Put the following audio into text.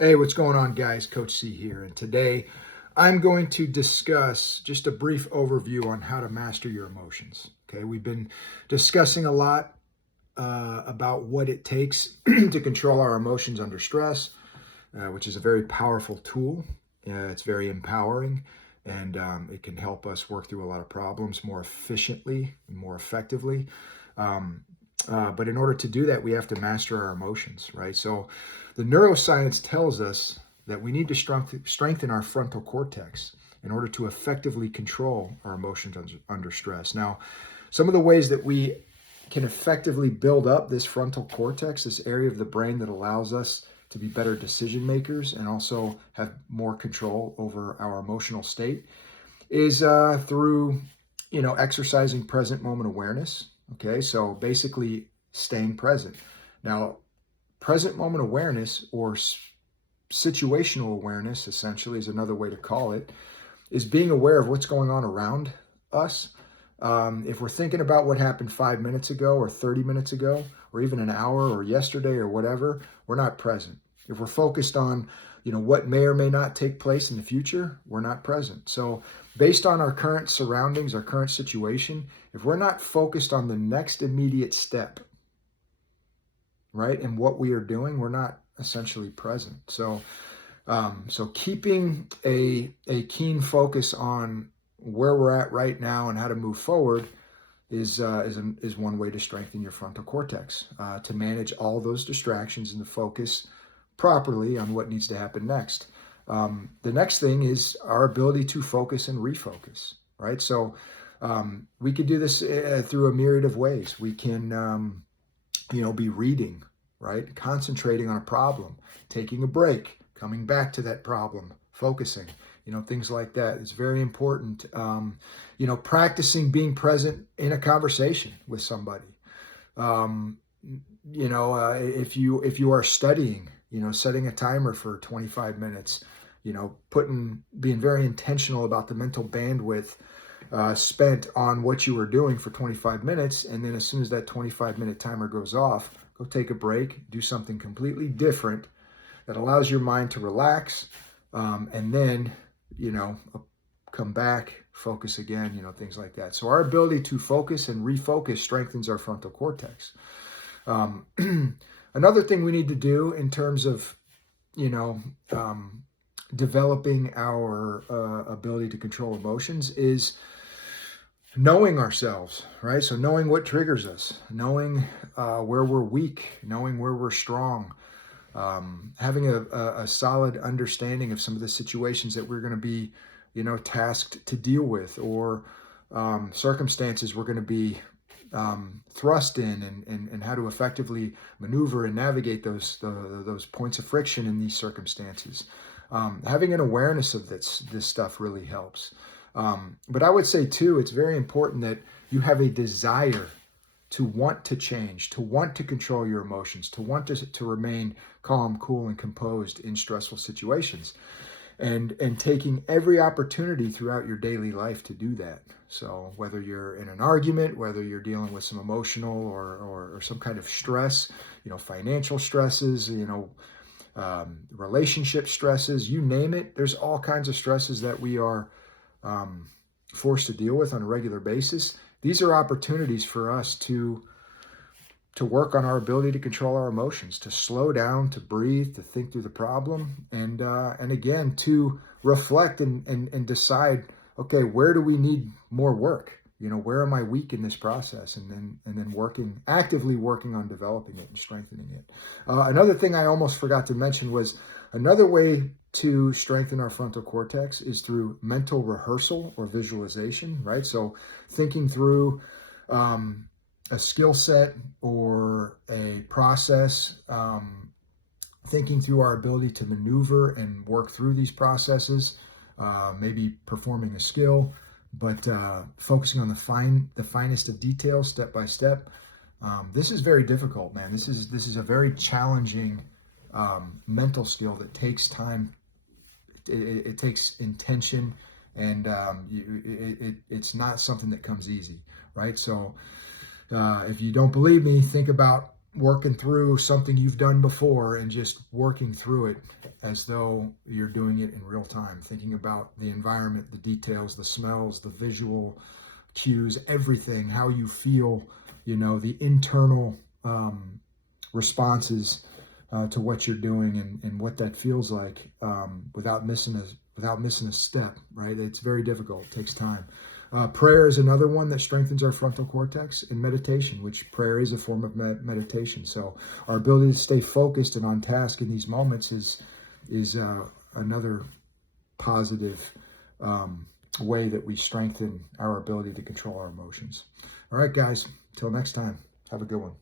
Hey, what's going on, guys? Coach C here, and today I'm going to discuss just a brief overview on how to master your emotions. Okay, we've been discussing a lot about what it takes to control our emotions under stress, which is a very powerful tool. It's very empowering, and it can help us work through a lot of problems more efficiently and more effectively. Um, but in order to do that, we have to master our emotions, right? So the neuroscience tells us that we need to strengthen our frontal cortex in order to effectively control our emotions under stress. Now, some of the ways that we can effectively build up this frontal cortex, this area of the brain that allows us to be better decision makers and also have more control over our emotional state, is through exercising present moment awareness. Okay, so basically staying present. Now, present moment awareness, or situational awareness, essentially, is another way to call it, is being aware of what's going on around us. If we're thinking about what happened 5 minutes ago or 30 minutes ago, or even an hour or yesterday or whatever, we're not present. If we're focused on, what may or may not take place in the future, we're not present. So based on our current surroundings, our current situation, if we're not focused on the next immediate step, right, and what we are doing, we're not essentially present. So keeping a keen focus on where we're at right now and how to move forward is one way to strengthen your frontal cortex, to manage all those distractions and to focus properly on what needs to happen next. The next thing is our ability to focus and refocus, right? So we could do this through a myriad of ways. We can, be reading, right? Concentrating on a problem, taking a break, coming back to that problem, focusing, things like that. It's very important. Practicing being present in a conversation with somebody. If you are studying, setting a timer for 25 minutes, being very intentional about the mental bandwidth spent on what you were doing for 25 minutes. And then as soon as that 25-minute timer goes off, go take a break, do something completely different that allows your mind to relax, and then, come back, focus again, things like that. So our ability to focus and refocus strengthens our frontal cortex. Another thing we need to do in terms of, developing our ability to control emotions is knowing ourselves, right? So knowing what triggers us, knowing where we're weak, knowing where we're strong, having a solid understanding of some of the situations that we're going to be, tasked to deal with, or circumstances we're going to be thrust in, and how to effectively maneuver and navigate those points of friction in these circumstances. Having an awareness of this stuff really helps. But I would say too, it's very important that you have a desire to want to change, to want to control your emotions, to want to remain calm, cool, and composed in stressful situations, and taking every opportunity throughout your daily life to do that. So whether you're in an argument, whether you're dealing with some emotional or some kind of stress, financial stresses, relationship stresses, you name it, there's all kinds of stresses that we are forced to deal with on a regular basis. These are opportunities for us to work on our ability to control our emotions, to slow down, to breathe, to think through the problem, and again, to reflect and decide, okay, where do we need more work? Where am I weak in this process? And then actively working on developing it and strengthening it. Another thing I almost forgot to mention was another way to strengthen our frontal cortex is through mental rehearsal or visualization, right? So thinking through a skill set or a process, thinking through our ability to maneuver and work through these processes, maybe performing a skill, but focusing on the finest of details, step by step. This is very difficult, man. This is a very challenging mental skill that takes time. It takes intention, and it's not something that comes easy, right? So if you don't believe me, think about working through something you've done before and just working through it as though you're doing it in real time, thinking about the environment, the details, the smells, the visual cues, everything, how you feel, the internal responses to what you're doing and what that feels like, without missing a step, right? It's very difficult. It takes time. Prayer is another one that strengthens our frontal cortex, and meditation, which prayer is a form of meditation. So our ability to stay focused and on task in these moments is another positive way that we strengthen our ability to control our emotions. All right, guys, till next time, have a good one.